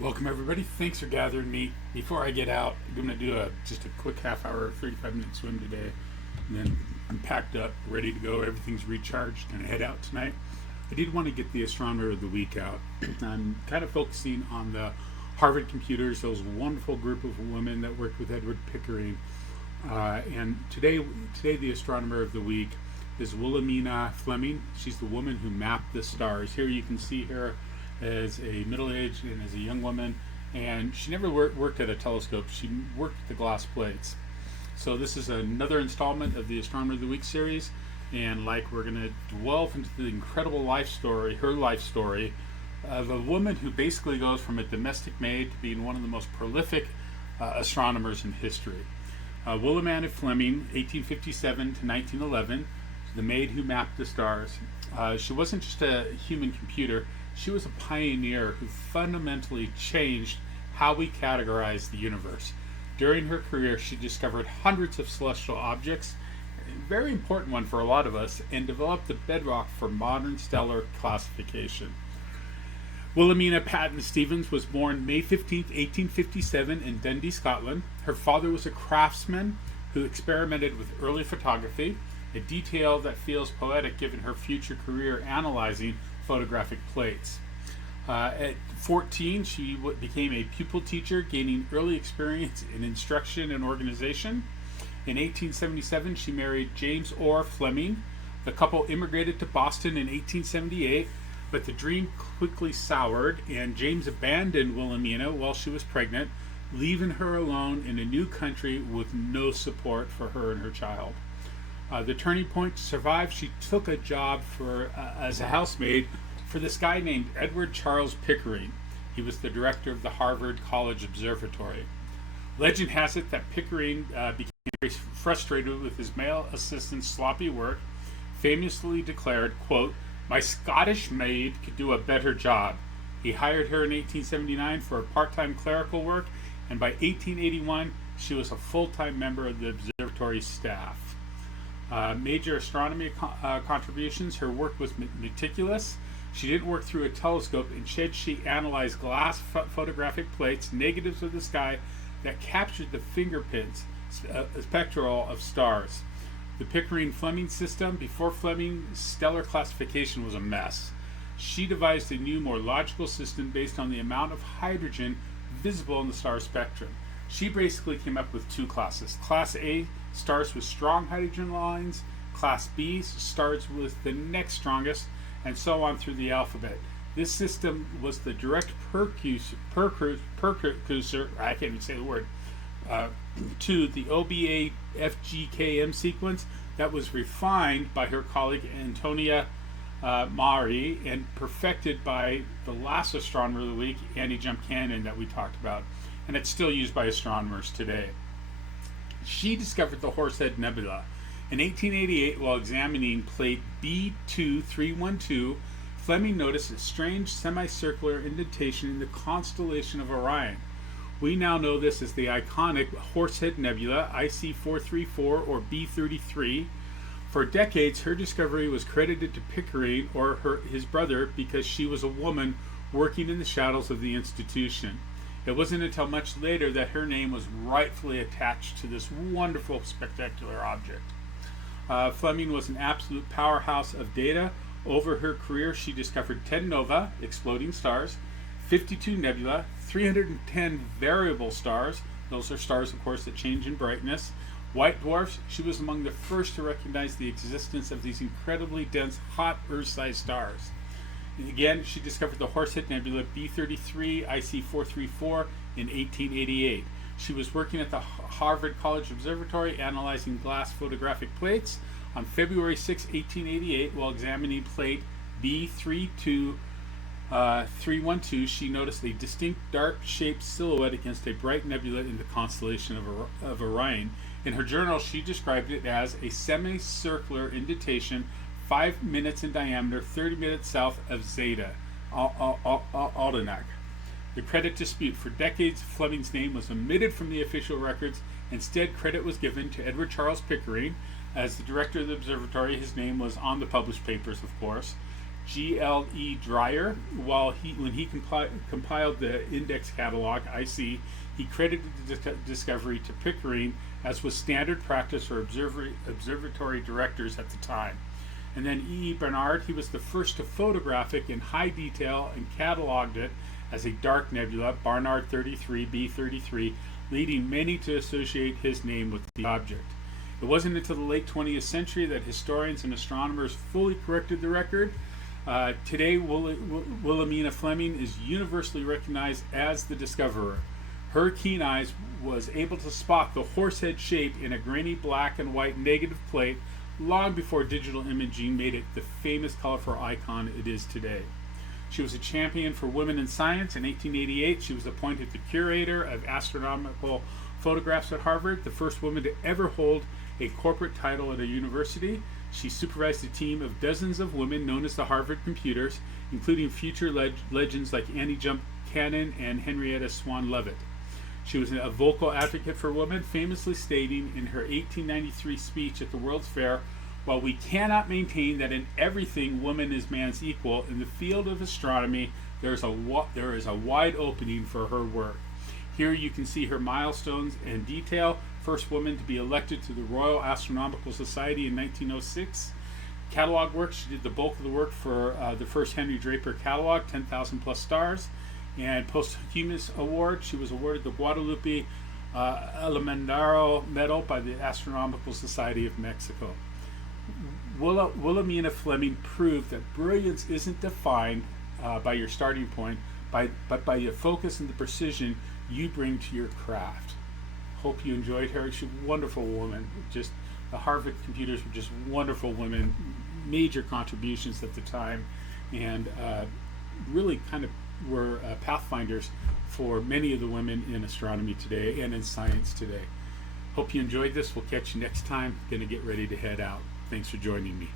Welcome everybody. Thanks for gathering me. Before I get out, I'm going to do just a quick half hour, 35-minute swim today. And then I'm packed up, ready to go. Everything's recharged. Going to head out tonight. I did want to get the Astronomer of the Week out. I'm kind of focusing on the Harvard computers, those wonderful group of women that worked with Edward Pickering. And today the Astronomer of the Week is Williamina Fleming. She's the woman who mapped the stars. Here you can see her as a middle-aged and as a young woman, and she never worked at a telescope. She worked at the glass plates. So this is another installment of the Astronomer of the Week series, and we're going to delve into the incredible life story, her life story, of a woman who basically goes from a domestic maid to being one of the most prolific astronomers in history. Williamina Fleming, 1857 to 1911, the maid who mapped the stars. She wasn't just a human computer. She was a pioneer who fundamentally changed how we categorize the universe. During her career, she discovered hundreds of celestial objects, a very important one for a lot of us, and developed the bedrock for modern stellar classification. Williamina Patton Stevens was born May 15, 1857 in Dundee, Scotland. Her father was a craftsman who experimented with early photography, a detail that feels poetic given her future career analyzing photographic plates. At 14, she became a pupil teacher, gaining early experience in instruction and organization. In 1877, she married James Orr Fleming. The couple immigrated to Boston in 1878, but the dream quickly soured, and James abandoned Williamina while she was pregnant, leaving her alone in a new country with no support for her and her child. The turning point to survive, she took a job as a housemaid for this guy named Edward Charles Pickering. He was the director of the Harvard College Observatory. Legend has it that Pickering became very frustrated with his male assistant's sloppy work, famously declared, quote, "My Scottish maid could do a better job." He hired her in 1879 for part-time clerical work, and by 1881, she was a full-time member of the observatory staff. Major astronomy contributions. Her work was meticulous. She didn't work through a telescope. Instead, she analyzed glass photographic plates, negatives of the sky, that captured the fingerprints spectral of stars. The Pickering-Fleming system, before Fleming, stellar classification was a mess. She devised a new, more logical system based on the amount of hydrogen visible in the star spectrum. She basically came up with two classes. Class A, stars with strong hydrogen lines. Class B, stars with the next strongest, and so on through the alphabet. This system was the direct precursor, I can't even say the word, to the OBA FGKM sequence that was refined by her colleague Antonia Maury and perfected by the last Astronomer of the Week, Andy Jumpcannon, that we talked about, and it's still used by astronomers today. She discovered the Horsehead Nebula. In 1888, while examining plate B2312, Fleming noticed a strange semicircular indentation in the constellation of Orion. We now know this as the iconic Horsehead Nebula, IC434 or B33. For decades, her discovery was credited to Pickering or his brother because she was a woman working in the shadows of the institution. It wasn't until much later that her name was rightfully attached to this wonderful, spectacular object. Fleming was an absolute powerhouse of data. Over her career, she discovered 10 nova, exploding stars, 52 nebula, 310 variable stars. Those are stars, of course, that change in brightness. White dwarfs. She was among the first to recognize the existence of these incredibly dense, hot Earth-sized stars. Again, she discovered the Horsehead Nebula B33 IC434 in 1888. She was working at the Harvard College Observatory analyzing glass photographic plates. On February 6, 1888, while examining plate B32312, she noticed a distinct dark-shaped silhouette against a bright nebula in the constellation of Orion. In her journal, she described it as a semicircular indentation 5 minutes in diameter, 30 minutes south of Zeta, Aldenac. The credit dispute. For decades, Fleming's name was omitted from the official records. Instead, credit was given to Edward Charles Pickering. As the director of the observatory, his name was on the published papers, of course. G.L.E. Dreyer. When he compiled the index catalog, IC, he credited the discovery to Pickering, as was standard practice for observatory directors at the time. And then E.E. Barnard, he was the first to photograph it in high detail and cataloged it as a dark nebula, Barnard 33, B33, leading many to associate his name with the object. It wasn't until the late 20th century that historians and astronomers fully corrected the record. Today, Williamina Fleming is universally recognized as the discoverer. Her keen eyes was able to spot the horsehead shape in a grainy black and white negative plate long before digital imaging made it the famous colorful icon it is today. She was a champion for women in science. In 1888, she was appointed the curator of astronomical photographs at Harvard, the first woman to ever hold a corporate title at a university. She supervised a team of dozens of women known as the Harvard Computers, including future legends like Annie Jump Cannon and Henrietta Swan Leavitt. She was a vocal advocate for women, famously stating in her 1893 speech at the World's Fair, "While we cannot maintain that in everything woman is man's equal, in the field of astronomy there is a wide opening for her work." Here you can see her milestones in detail. First woman to be elected to the Royal Astronomical Society in 1906. Catalog work, she did the bulk of the work for the first Henry Draper catalog, 10,000 plus stars. And posthumous award, she was awarded the Guadalupe Almendaró Medal by the Astronomical Society of Mexico. Williamina Fleming proved that brilliance isn't defined by your starting point, but by your focus and the precision you bring to your craft. Hope you enjoyed her. She's a wonderful woman. Just the Harvard Computers were just wonderful women, major contributions at the time, and really kind of were pathfinders for many of the women in astronomy today and in science today. Hope you enjoyed this. We'll catch you next time. Going to get ready to head out. Thanks for joining me.